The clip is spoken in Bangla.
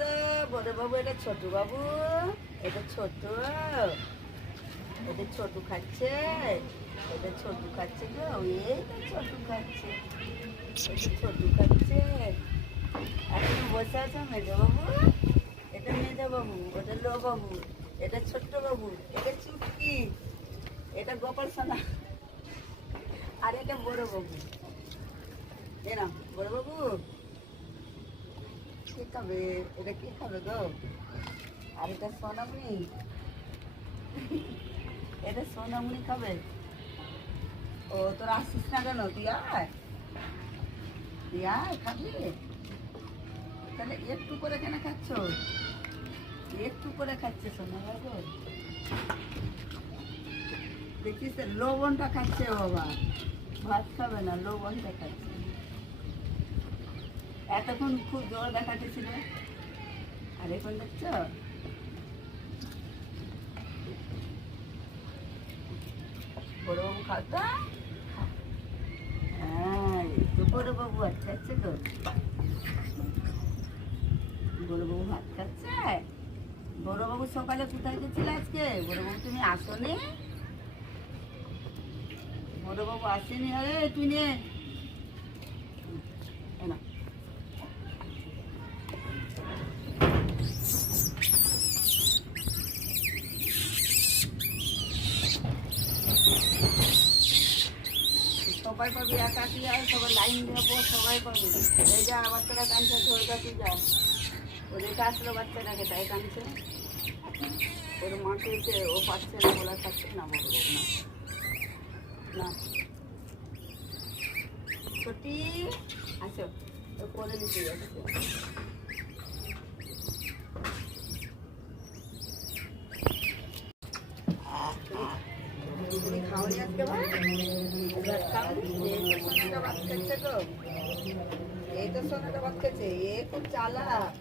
তো বড় বাবু, এটা ছোট বাবু, এটা ছোট, এটা ছোট খাচ্ছে, এটা ছোট খাচ্ছে গো, এইটা ছোট খাচ্ছে, এটা ছোট খাচ্ছে। এখন বসে আছে মেজো বাবু, এটা মেজো বাবু, ওটা লো বাবু, এটা ছোট্ট বাবু, এটা চুটকি, এটা গোপাল সোনা, আর এটা বড় বাবু। এ না বড় বাবু, কে খাবে? এটা কে খাবে গো? আর এটা সোনামণি, এটা সোনামণি খাবে। ও তোর আসিস না কেন? তুই আয়, তুই আয় খাবি। তাহলে একটু করে কেন খাচ্ছ? একটু করে খাচ্ছে সোনা গো। দেখিস লবণটা খাচ্ছে বাবা, ভাত খাবে না, লবণটা খাচ্ছে। এতক্ষণ খুব জোর দেখাচ্ছিল, আর এখন দেখছ বড়বাবু খাওয়া। হ্যাঁ, তো বড়বাবু ভাত খাচ্ছে তো, বড়বাবু ভাত খাচ্ছে। বড়বাবু সকালে কোথায় গেছিলে আজকে? বড়বাবু তুমি আসোনি? বড়বাবু আসেনি? আরে তুই নে না, সবাই পাবি, একা কি আর সবাই লাইন দেবো, সবাই পাবি। এই যা বাচ্চারা কাঁদছে, তোর কাছে যা, ওদেরকে আসলো বাচ্চাটাকে, তাই কাঁদছে। ওর মাকে এসে ও পাচ্ছে না, বলা থাকছে না, বড়বাবু না, না ছোটি আসো, ও কোলে নিতে যাচ্ছে। তুমি খাওনি আজকে ভাত? ভাত খাওনি? এই তো সোনাটা ভাত খাচ্ছে গো, এই তো সোনাটা ভাত খাচ্ছে, এ খুব চালাক।